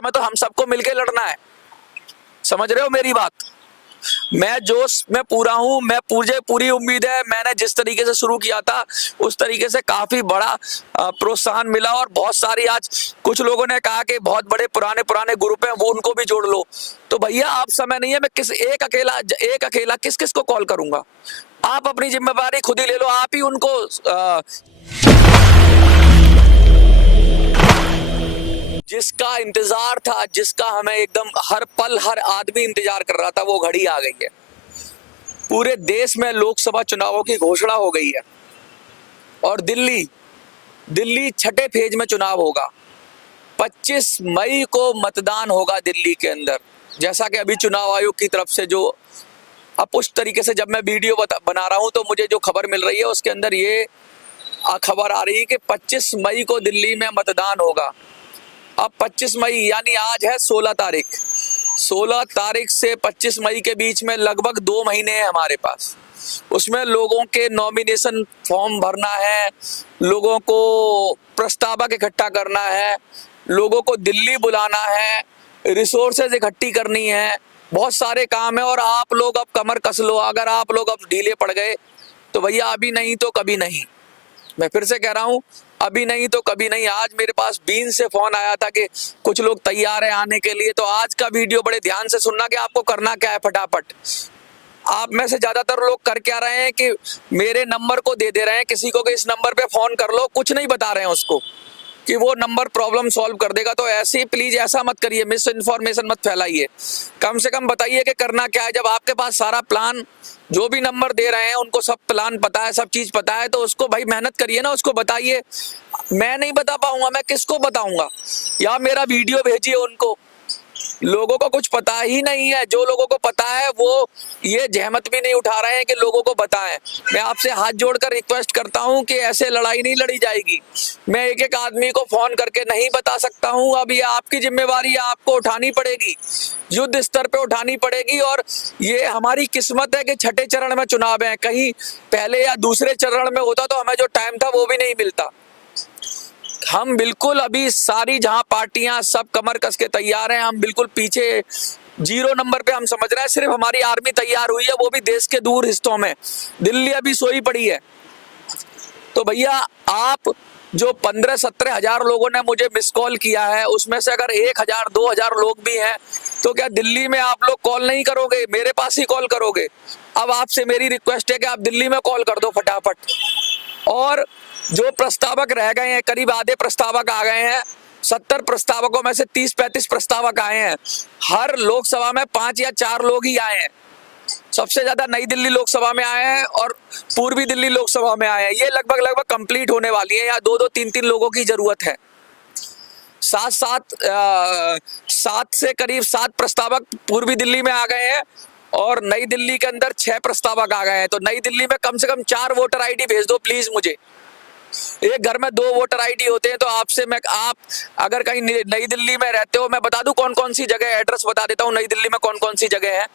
में तो हम सबको मिलके लड़ना है, समझ रहे हो मेरी बात। मैं जोश में पूरा हूं, मैं पूरी उम्मीद है, मैंने जिस तरीके से शुरू किया था उस तरीके से काफी बड़ा प्रोत्साहन मिला। और बहुत सारी आज कुछ लोगों ने कहा कि बहुत बड़े पुराने ग्रुप हैं, वो उनको भी जोड़ लो। तो भैया आप समय नहीं है, मैं किस एक अकेला किस किस को कॉल करूंगा। आप अपनी जिम्मेदारी खुद ही ले लो, आप ही उनको जिसका इंतजार था, जिसका हमें एकदम हर पल हर आदमी इंतजार कर रहा था, वो घड़ी आ गई है। पूरे देश में लोकसभा चुनावों की घोषणा हो गई है और दिल्ली छठे फेज में चुनाव होगा। 25 मई को मतदान होगा दिल्ली के अंदर। जैसा कि अभी चुनाव आयोग की तरफ से जो अब उस तरीके से जब मैं वीडियो बना रहा हूं तो मुझे जो खबर मिल रही है उसके अंदर ये खबर आ रही है कि 25 मई को दिल्ली में मतदान होगा। अब 25 मई यानी आज है 16 तारीख। 16 तारीख से 25 मई के बीच में लगभग 2 महीने हैं हमारे पास। उसमें लोगों के नॉमिनेशन फॉर्म भरना है, लोगों को प्रस्तावक इकट्ठा करना है, लोगों को दिल्ली बुलाना है, रिसोर्सेज इकट्ठी करनी है, बहुत सारे काम है। और आप लोग अब कमर कस लो, अगर आप लोग अब ढीले पड़ गए तो भैया अभी नहीं तो कभी नहीं। मैं फिर से कह रहा हूं, अभी नहीं तो कभी नहीं। आज मेरे पास बीन से फोन आया था कि कुछ लोग तैयार है आने के लिए। तो आज का वीडियो बड़े ध्यान से सुनना कि आपको करना क्या है। फटाफट आप में से ज्यादातर लोग कर क्या रहे हैं कि मेरे नंबर को दे रहे हैं किसी को कि इस नंबर पे फोन कर लो, कुछ नहीं बता रहे हैं उसको कि वो नंबर प्रॉब्लम सॉल्व कर देगा। तो ऐसे ही प्लीज ऐसा मत करिए, मिस इन्फॉर्मेशन मत फैलाइए। कम से कम बताइए कि करना क्या है। जब आपके पास सारा प्लान, जो भी नंबर दे रहे हैं उनको सब प्लान पता है, सब चीज पता है, तो उसको भाई मेहनत करिए ना, उसको बताइए। मैं नहीं बता पाऊंगा, मैं किसको बताऊंगा? या मेरा वीडियो भेजिए उनको। लोगों को कुछ पता ही नहीं है। जो लोगों को पता है वो ये जहमत भी नहीं उठा रहे हैं कि लोगों को बताएं। मैं आपसे हाथ जोड़कर रिक्वेस्ट करता हूं कि ऐसे लड़ाई नहीं लड़ी जाएगी। मैं एक एक आदमी को फोन करके नहीं बता सकता हूं। अब ये आपकी जिम्मेवारी आपको उठानी पड़ेगी, युद्ध स्तर पे उठानी पड़ेगी। और ये हमारी किस्मत है कि छठे चरण में चुनाव है। कहीं पहले या दूसरे चरण में होता तो हमें जो टाइम था वो भी नहीं मिलता। हम बिल्कुल अभी सारी जहां पार्टियां सब कमर कस के तैयार हैं, हम बिल्कुल पीछे 0 नंबर पे हम समझ रहे हैं। सिर्फ हमारी आर्मी तैयार हुई है, वो भी देश के दूर हिस्सों में। दिल्ली अभी सोई पड़ी है। तो भैया आप जो 15-17 हजार लोगों ने मुझे मिस कॉल किया है, उसमें से अगर 1000-2000 लोग भी हैं तो क्या दिल्ली में आप लोग कॉल नहीं करोगे? मेरे पास ही कॉल करोगे? अब आपसे मेरी रिक्वेस्ट है कि आप दिल्ली में कॉल कर दो फटाफट। और जो प्रस्तावक रह गए हैं, करीब आधे प्रस्तावक आ गए हैं। 70 प्रस्तावकों में से 30-35 प्रस्तावक आए हैं। हर लोकसभा में 5 या 4 लोग ही आए हैं। सबसे ज्यादा नई दिल्ली लोकसभा में आए हैं और पूर्वी दिल्ली लोकसभा में आए हैं। ये लगभग कंप्लीट होने वाली है। यहाँ 2-2 3-3 लोगों की जरूरत है। 7 से करीब 7 प्रस्तावक पूर्वी दिल्ली में आ गए हैं और नई दिल्ली के अंदर 6 प्रस्तावक आ गए हैं। तो नई दिल्ली में कम से कम 4 वोटर आईडी भेज दो प्लीज मुझे। एक घर में 2 वोटर आईडी होते हैं। तो आपसे मैं, आप अगर कहीं नई दिल्ली में रहते हो, मैं बता दूं कौन कौन सी जगह, एड्रेस बता देता हूं नई दिल्ली में कौन कौन सी जगह है।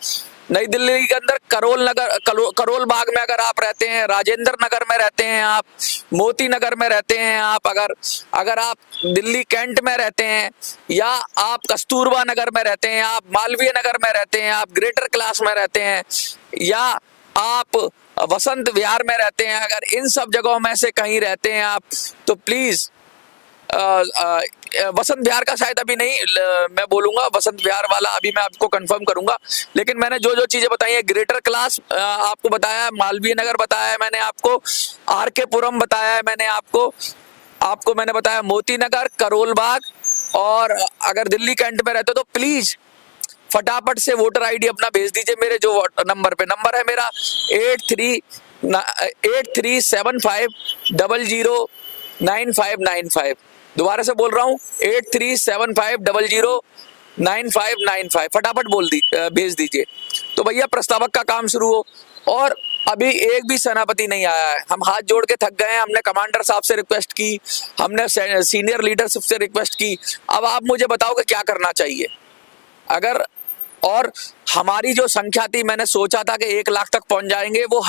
नई दिल्ली के अंदर करोल बाग में अगर आप रहते हैं, राजेंद्र नगर में रहते हैं आप, मोती नगर में रहते हैं आप, अगर आप दिल्ली कैंट में रहते हैं, या आप कस्तूरबा नगर में रहते हैं, आप मालवीय नगर में रहते हैं, आप ग्रेटर क्लास में रहते हैं, या आप वसंत विहार में रहते हैं, अगर इन सब जगहों में से कहीं रहते हैं आप, तो प्लीज वसंत विहार का शायद अभी नहीं, मैं बोलूंगा वसंत विहार वाला अभी मैं आपको कंफर्म करूंगा। लेकिन मैंने जो जो चीजें बताई है, ग्रेटर क्लास आपको बताया है, मालवीय नगर बताया है मैंने आपको, आरके पुरम बताया है मैंने आपको मैंने बताया मोती नगर, करोल बाग। और अगर दिल्ली कैंट में रहते हो तो प्लीज फटाफट से वोटर आईडी अपना भेज दीजिए मेरे जो नंबर है मेरा 8375009595। दोबारा से बोल रहा हूँ 8375009595। फटाफट भेज दीजिए तो भैया प्रस्तावक का काम शुरू हो। और अभी एक भी सेनापति नहीं आया है। हम हाथ जोड़ के थक गए हैं। हमने कमांडर साहब से रिक्वेस्ट की, हमने सीनियर लीडरशिप से रिक्वेस्ट की। अब आप मुझे बताओ कि क्या करना चाहिए। अगर और हमारी जो संख्या थी, मैंने सोचा था कि 1 लाख तक पहुंच जाएंगे, वो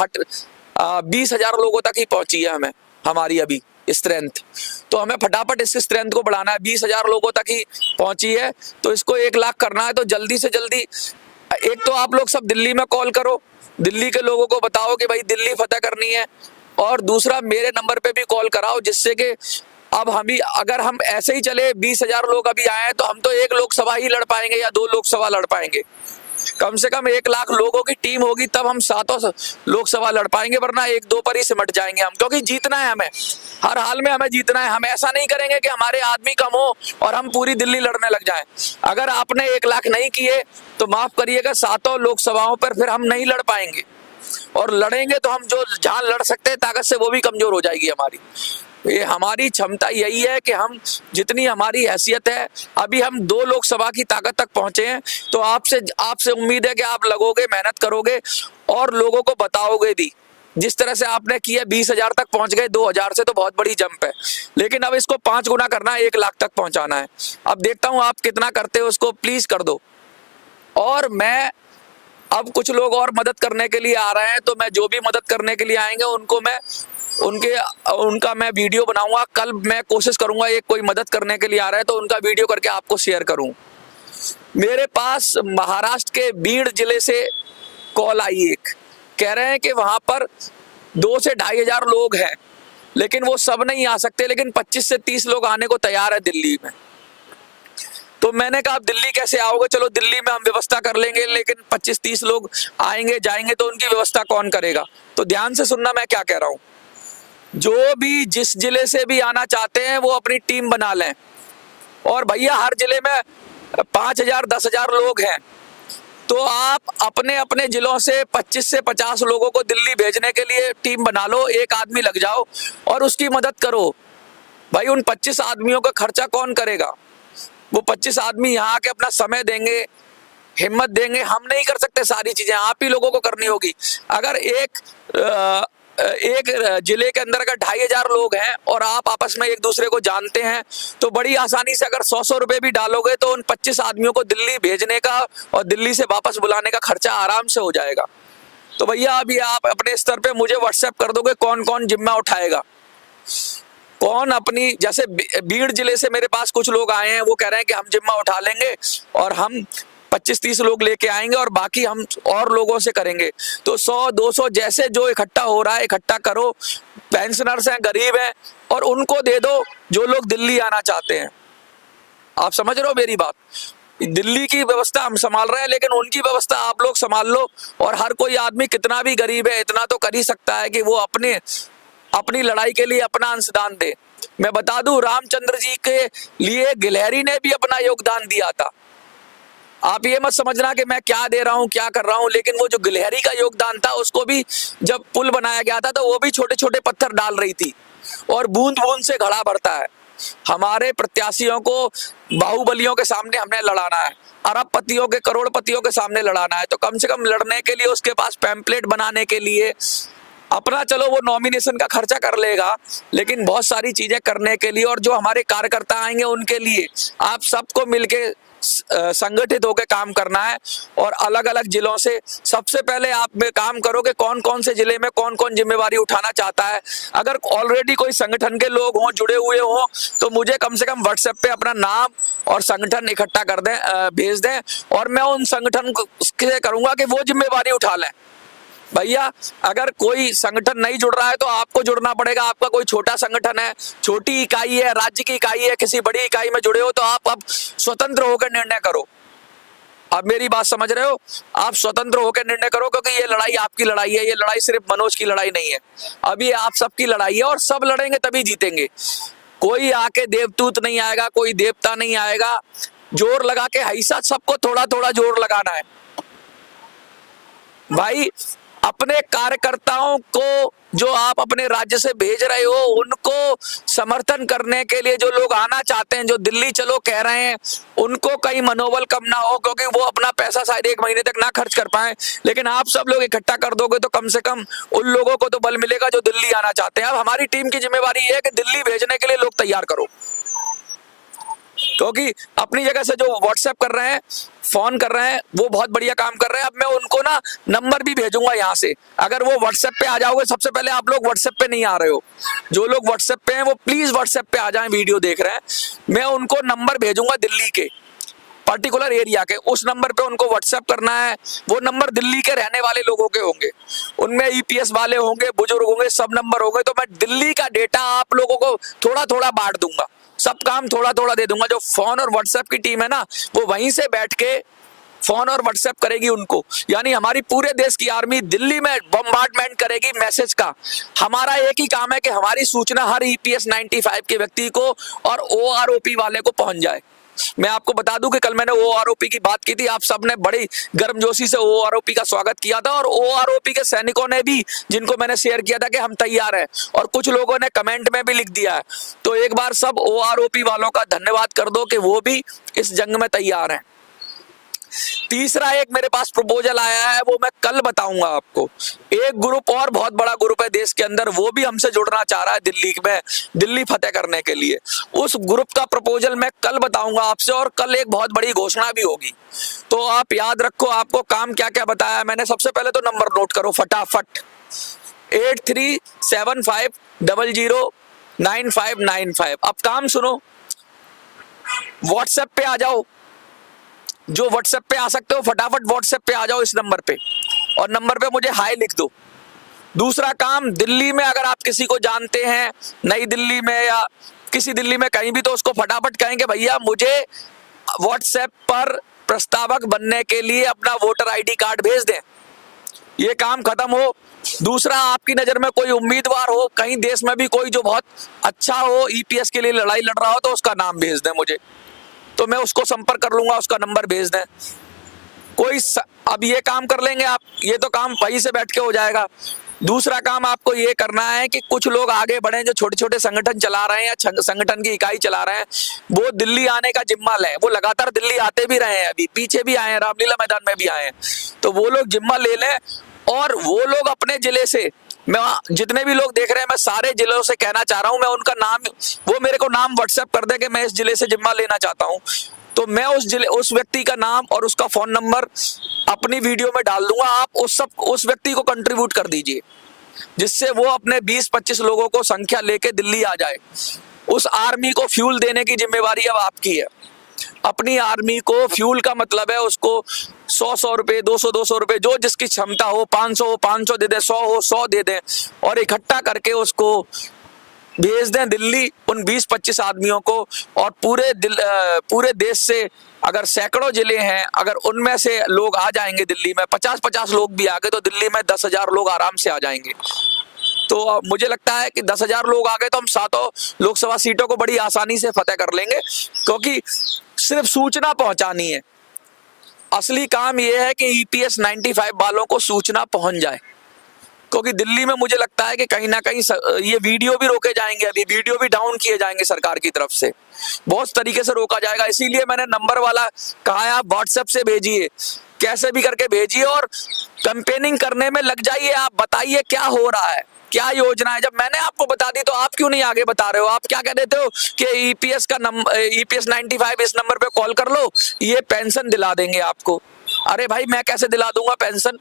20,000 लोगों तक ही पहुंची है। हमारी अभी स्ट्रेंथ, तो हमें फटाफट इस स्ट्रेंथ को बढ़ाना है। 20,000 लोगों तक ही पहुंची है, तो इसको 1 लाख करना है। तो जल्दी से जल्दी एक तो आप लोग सब दिल्ली में कॉल करो, दिल्ली के लोगों को बताओ कि भाई दिल्ली फतेह करनी है, और दूसरा मेरे नंबर पे भी कॉल कराओ, जिससे कि अब हम ही, अगर हम ऐसे ही चले 20,000 लोग अभी आए हैं, तो हम तो 1 लोकसभा ही लड़ पाएंगे या 2 लोकसभा लड़ पाएंगे। कम से कम 1 लाख लोगों की टीम होगी तब हम 7 लोकसभा लड़ पाएंगे, वरना 1-2 पर ही सिमट जाएंगे हम, क्योंकि जीतना है हमें, हर हाल में हमें जीतना है। हम ऐसा नहीं करेंगे कि हमारे आदमी कम हो और हम पूरी दिल्ली लड़ने लग जाएं। अगर आपने 1 लाख नहीं किए तो माफ करिएगा, 7 लोकसभाओं पर फिर हम नहीं लड़ पाएंगे, और लड़ेंगे तो हम जो जहां लड़ सकते हैं ताकत से, वो भी कमजोर हो जाएगी हमारी। ये हमारी क्षमता यही है कि हम जितनी हमारी हैसियत है, अभी हम 2 लोकसभा की ताकत तक पहुंचे हैं, तो आपसे उम्मीद है कि आप लगोगे, मेहनत करोगे और लोगों को बताओगे भी। जिस तरह से आपने किया, 20,000 तक पहुंच गए, 2,000 से तो बहुत बड़ी जंप है, लेकिन अब इसको 5 गुना करना है, 1 लाख तक पहुंचाना है। अब देखता हूं आप कितना करते हो, उसको प्लीज कर दो। और मैं अब कुछ लोग और मदद करने के लिए आ रहे हैं, तो मैं जो भी मदद करने के लिए आएंगे उनको मैं उनका मैं वीडियो बनाऊंगा। कल मैं कोशिश करूंगा, एक कोई मदद करने के लिए आ रहा है तो उनका वीडियो करके आपको शेयर करूं। मेरे पास महाराष्ट्र के बीड़ जिले से कॉल आई, एक कह रहे हैं कि वहां पर 2 से 2,500 लोग हैं, लेकिन वो सब नहीं आ सकते, लेकिन 25 से 30 लोग आने को तैयार है दिल्ली में। तो मैंने कहा आप दिल्ली कैसे आओगे? चलो दिल्ली में हम व्यवस्था कर लेंगे, लेकिन 25-30 लोग आएंगे जाएंगे तो उनकी व्यवस्था कौन करेगा? तो ध्यान से सुनना मैं क्या कह रहा हूं। जो भी जिस जिले से भी आना चाहते हैं वो अपनी टीम बना लें, और भैया हर जिले में 5,000 10,000 लोग हैं, तो आप अपने अपने जिलों से 25 से 50 लोगों को दिल्ली भेजने के लिए टीम बना लो। एक आदमी लग जाओ और उसकी मदद करो। भाई उन 25 आदमियों का खर्चा कौन करेगा? वो 25 आदमी यहाँ आके अपना समय देंगे, हिम्मत देंगे। हम नहीं कर सकते सारी चीजें, आप ही लोगों को करनी होगी। अगर एक जिले के अंदर अगर 2,500 लोग हैं और आप आपस में एक दूसरे को जानते हैं, तो बड़ी आसानी से अगर 100-100 रुपए भी डालोगे तो उन 25 आदमियों को दिल्ली भेजने का और दिल्ली से वापस बुलाने का खर्चा आराम से हो जाएगा। तो भैया अभी आप अपने स्तर पे मुझे व्हाट्सएप कर दोगे कौन कौन जिम्मा उठाएगा, कौन अपनी, जैसे बीड़ जिले से मेरे पास कुछ लोग आए हैं, वो कह रहे हैं कि हम जिम्मा उठा लेंगे और हम 25-30 लोग लेके आएंगे और बाकी हम और लोगों से करेंगे। तो 100-200 जैसे जो इकट्ठा हो रहा है इकट्ठा करो। पेंशनर्स हैं, गरीब हैं, और उनको दे दो जो लोग दिल्ली आना चाहते हैं। आप समझ रहे हो मेरी बात? दिल्ली की व्यवस्था हम संभाल रहे हैं, लेकिन उनकी व्यवस्था आप लोग संभाल लो। और हर कोई आदमी कितना भी गरीब है इतना तो कर ही सकता है कि वो अपनी लड़ाई के लिए अपना अंशदान दे। मैं बता दूं, रामचंद्र जी के लिए गिलहरी ने भी अपना योगदान दिया था। आप ये मत समझना कि मैं क्या दे रहा हूँ क्या कर रहा हूँ, लेकिन वो जो गिलहरी का योगदान था, उसको भी जब पुल बनाया गया था तो वो भी छोटे छोटे पत्थर डाल रही थी, और बूंद बूंद से घड़ा भरता है। हमारे प्रत्याशियों को बाहुबलियों के सामने हमने लड़ाना है, अरबपतियों के करोड़पतियों के सामने लड़ाना है। तो कम से कम लड़ने के लिए उसके पास पैम्पलेट बनाने के लिए अपना, चलो वो नॉमिनेशन का खर्चा कर लेगा, लेकिन बहुत सारी चीजें करने के लिए, और जो हमारे कार्यकर्ता आएंगे उनके लिए आप सबको मिलके संगठित होकर काम करना है। और अलग अलग जिलों से सबसे पहले आप में काम करो कि कौन कौन से जिले में कौन कौन जिम्मेवारी उठाना चाहता है। अगर ऑलरेडी कोई संगठन के लोग हों, जुड़े हुए हों, तो मुझे कम से कम व्हाट्सएप पे अपना नाम और संगठन इकट्ठा कर दें, भेज दें, और मैं उन संगठन से करूंगा कि वो जिम्मेवारी उठा लें। भैया अगर कोई संगठन नहीं जुड़ रहा है तो आपको जुड़ना पड़ेगा। आपका कोई छोटा संगठन है, छोटी इकाई है, राज्य की इकाई है, किसी बड़ी इकाई में जुड़े हो, तो आप अब स्वतंत्र होकर निर्णय करो। आप मेरी बात समझ रहे हो? आप स्वतंत्र होकर निर्णय करो, क्योंकि ये लड़ाई आपकी लड़ाई है। ये लड़ाई सिर्फ मनोज की लड़ाई नहीं है, अभी आप सबकी लड़ाई है, और सब लड़ेंगे तभी जीतेंगे। कोई आके देवदूत नहीं आएगा, कोई देवता नहीं आएगा। जोर लगा के ऐसा सबको थोड़ा थोड़ा जोर लगाना है भाई। अपने कार्यकर्ताओं को जो आप अपने राज्य से भेज रहे हो, उनको समर्थन करने के लिए जो लोग आना चाहते हैं, जो दिल्ली चलो कह रहे हैं, उनको कहीं मनोबल कम ना हो, क्योंकि वो अपना पैसा शायद 1 महीने तक ना खर्च कर पाए। लेकिन आप सब लोग इकट्ठा कर दोगे तो कम से कम उन लोगों को तो बल मिलेगा जो दिल्ली आना चाहते हैं। अब हमारी टीम की जिम्मेवारी है कि दिल्ली भेजने के लिए लोग तैयार करो। क्योंकि अपनी जगह से जो व्हाट्सएप कर रहे हैं, फोन कर रहे हैं, वो बहुत बढ़िया काम कर रहे हैं। अब मैं उनको ना नंबर भी भेजूंगा यहाँ से, अगर वो व्हाट्सएप पे आ जाओगे। सबसे पहले आप लोग व्हाट्सएप पे नहीं आ रहे हो, जो लोग व्हाट्सएप पे हैं वो प्लीज व्हाट्सएप पे आ जाएं, वीडियो देख रहे हैं। मैं उनको नंबर भेजूंगा दिल्ली के पर्टिकुलर एरिया के, उस नंबर पे उनको व्हाट्सएप करना है। वो नंबर दिल्ली के रहने वाले लोगों के होंगे, उनमें ईपीएस वाले होंगे, बुजुर्ग होंगे, सब नंबर होंगे। तो मैं दिल्ली का डेटा आप लोगों को थोड़ा थोड़ा बांट दूंगा, सब काम थोड़ा थोड़ा दे दूंगा। जो फोन और व्हाट्सएप की टीम है ना, वो वहीं से बैठ के फोन और व्हाट्सएप करेगी उनको, यानी हमारी पूरे देश की आर्मी दिल्ली में बम्बार्डमेंट करेगी मैसेज का। हमारा एक ही काम है कि हमारी सूचना हर ईपीएस 95 के व्यक्ति को और ओआरओपी वाले को पहुंच जाए। मैं आपको बता दूं कि कल मैंने ओआरओपी की बात की थी, आप सबने बड़ी गर्मजोशी से ओआरओपी का स्वागत किया था, और ओआरओपी के सैनिकों ने भी, जिनको मैंने शेयर किया था कि हम तैयार हैं, और कुछ लोगों ने कमेंट में भी लिख दिया है। तो एक बार सब ओआरओपी वालों का धन्यवाद कर दो कि वो भी इस जंग में तैयार हैं। तीसरा एक मेरे पास प्रपोजल आया है, वो मैं कल बताऊंगा आपको। एक ग्रुप और बहुत बड़ा ग्रुप है देश के अंदर, वो भी हमसे जुड़ना चाह रहा है दिल्ली में, दिल्ली फतेह करने के लिए। उस ग्रुप का प्रपोजल मैं कल बताऊंगा आपसे, और कल एक बहुत बड़ी घोषणा भी होगी। तो आप याद रखो, आपको काम क्या क्या बताया मैंने। सबसे पहले तो नंबर नोट करो फटाफट, 8375009595। अब काम सुनो, व्हाट्सएप पे आ जाओ, जो व्हाट्सएप पे आ सकते हो फटाफट व्हाट्सएप पे आ जाओ इस नंबर पे, और नंबर पे मुझे हाय लिख दो। दूसरा काम, दिल्ली में अगर आप किसी को जानते हैं, नई दिल्ली में या किसी दिल्ली में कहीं भी, तो उसको फटाफट कहेंगे भैया मुझे व्हाट्सएप पर प्रस्तावक बनने के लिए अपना वोटर आईडी कार्ड भेज दें, ये काम खत्म हो। दूसरा, आपकी नजर में कोई उम्मीदवार हो कहीं देश में भी, कोई जो बहुत अच्छा हो, ईपीएस के लिए लड़ाई लड़ रहा हो, तो उसका नाम भेज दें मुझे, तो मैं उसको संपर्क कर लूंगा, उसका नंबर भेज दें। अब ये काम कर लेंगे आप, ये तो काम वहीं से बैठ के हो जाएगा। दूसरा काम आपको ये करना है कि कुछ लोग आगे बढ़े जो छोटे छोटे संगठन चला रहे हैं या संगठन की इकाई चला रहे हैं, वो दिल्ली आने का जिम्मा लें। वो लगातार दिल्ली आते भी रहे हैं, अभी पीछे भी आए हैं, रामलीला मैदान में भी आए हैं, तो वो लोग जिम्मा ले लें। और वो लोग अपने जिले से, मैं जितने भी लोग देख रहे हैं, मैं सारे जिलों से कहना चाह रहा हूं, मैं उनका नाम, वो मेरे को नाम व्हाट्सएप कर दे कि मैं इस जिले से जिम्मा लेना चाहता हूं, तो मैं उस व्यक्ति का नाम और उसका फोन नंबर अपनी वीडियो में डाल दूंगा। आप उस व्यक्ति को कंट्रीब्यूट कर दीजिए, जिससे वो अपने 20-25 लोगों को संख्या लेके दिल्ली आ जाए। उस आर्मी को फ्यूल देने की जिम्मेवारी अब आपकी है। अपनी आर्मी को फ्यूल का मतलब है उसको 100 रुपए, 200 रुपए, जो जिसकी क्षमता हो, 500 दे दें, 100 दे दें, और इकट्ठा करके उसको भेज दें दिल्ली, उन 20-25 आदमियों को। और पूरे देश से अगर सैकड़ों जिले हैं, अगर उनमें से लोग आ जाएंगे दिल्ली में, 50-50 लोग भी आ गए, तो दिल्ली में 10,000 लोग आराम से आ जाएंगे। तो मुझे लगता है कि 10,000 लोग आ गए तो हम 7 लोकसभा सीटों को बड़ी आसानी से फतेह कर लेंगे, क्योंकि सिर्फ सूचना पहुंचानी है। असली काम यह है कि ईपीएस 95 वालों को सूचना पहुंच जाए, क्योंकि दिल्ली में मुझे लगता है कि कहीं ना कहीं ये वीडियो भी रोके जाएंगे, अभी वीडियो भी डाउन किए जाएंगे सरकार की तरफ से, बहुत तरीके से रोका जाएगा। इसीलिए मैंने नंबर वाला कहा है, आप व्हाट्सएप से भेजिए, कैसे भी करके भेजिए, और कैंपेनिंग करने में लग जाइए। आप बताइए क्या हो रहा है, क्या योजना है। जब मैंने आपको बता दी तो आप क्यों नहीं आगे बता रहे हो? आप क्या कह देते हो कि ईपीएस का नंबर, ईपीएस 95 इस नंबर पे कॉल कर लो, ये पेंशन दिला देंगे आपको। अरे भाई, मैं कैसे दिला दूंगा पेंशन?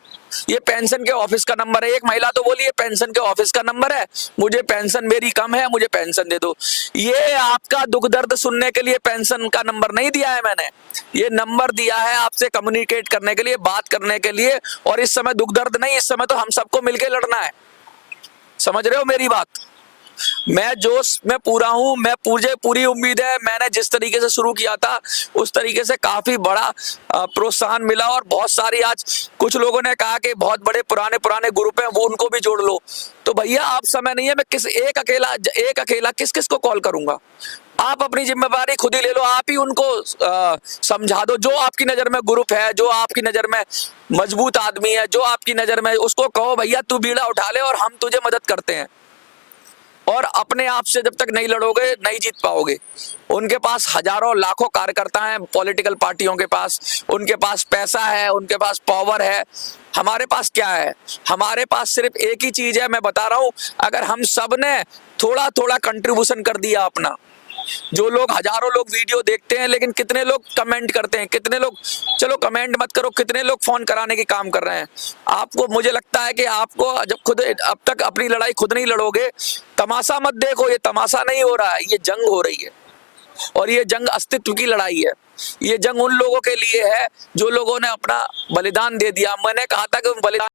ये पेंशन के ऑफिस का नंबर है। एक महिला तो बोली ये पेंशन के ऑफिस का नंबर है, मुझे पेंशन मेरी कम है, मुझे पेंशन दे दो। ये आपका दुख दर्द सुनने के लिए पेंशन का नंबर नहीं दिया है मैंने, ये नंबर दिया है आपसे कम्युनिकेट करने के लिए, बात करने के लिए। और इस समय दुख दर्द नहीं, इस समय तो हम सबको मिलकर लड़ना है। समझ रहे हो मेरी बात? मैं जोश में पूरा हूं, मुझे पूरी उम्मीद है, मैंने जिस तरीके से शुरू किया था उस तरीके से काफी बड़ा प्रोत्साहन मिला। और बहुत सारी, आज कुछ लोगों ने कहा कि बहुत बड़े पुराने ग्रुप हैं, वो उनको भी जोड़ लो। तो भैया आप समय नहीं है, मैं एक अकेला किस किस को कॉल करूंगा? आप अपनी जिम्मेदारी खुद ही ले लो, आप ही उनको समझा दो। जो आपकी नजर में ग्रुप है, जो आपकी नजर में मजबूत आदमी है, जो आपकी नजर में, उसको कहो भैया तू बीड़ा उठा ले और हम तुझे मदद करते हैं। और अपने आप से जब तक नहीं लड़ोगे नहीं जीत पाओगे। उनके पास हजारों लाखों कार्यकर्ता हैं, पॉलिटिकल पार्टियों के पास, उनके पास पैसा है, उनके पास पावर है। हमारे पास क्या है? हमारे पास सिर्फ एक ही चीज है, मैं बता रहा हूं, अगर हम सब ने थोड़ा थोड़ा कंट्रीब्यूशन कर दिया अपना, जो लोग, हजारों लोग वीडियो देखते हैं, लेकिन कितने लोग कमेंट करते हैं, कितने लोग, चलो कमेंट मत करो, कितने लोग फोन कराने के काम कर रहे हैं। आपको, मुझे लगता है कि आपको जब खुद अब तक अपनी लड़ाई खुद नहीं लड़ोगे, तमाशा मत देखो। ये तमाशा नहीं हो रहा है, ये जंग हो रही है, और ये जंग अस्तित्व की लड़ाई है। ये जंग उन लोगों के लिए है जो लोगों ने अपना बलिदान दे दिया। मैंने कहा था कि उन बलिदान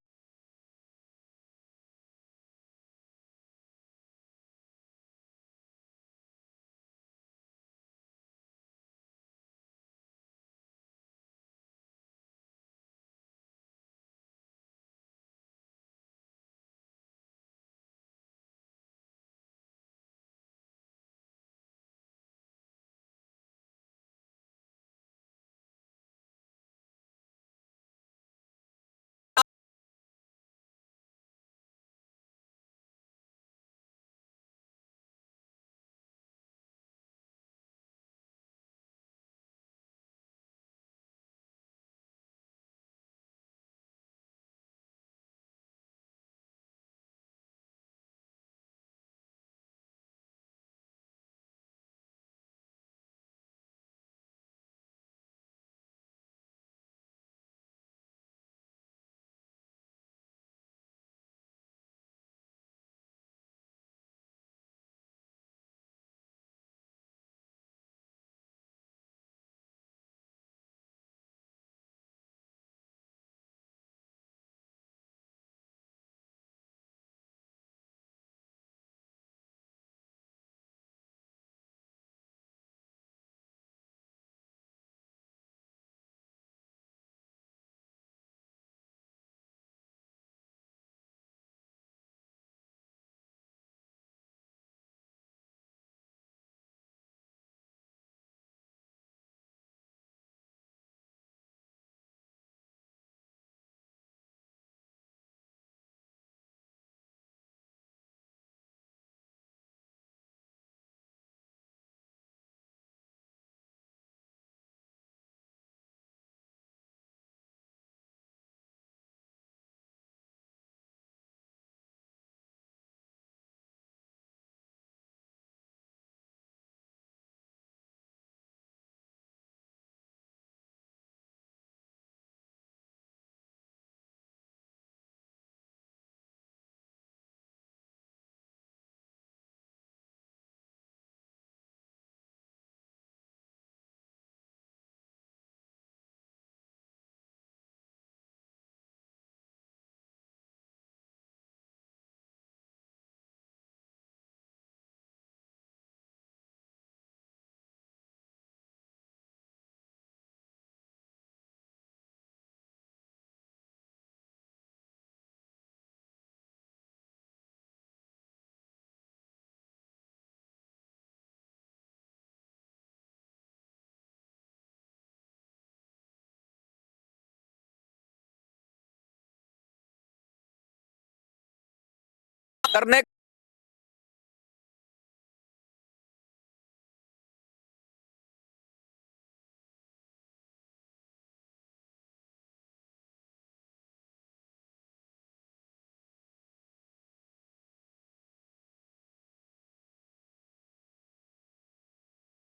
करने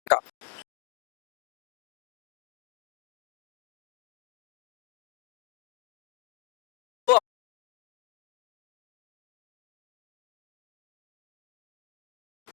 का,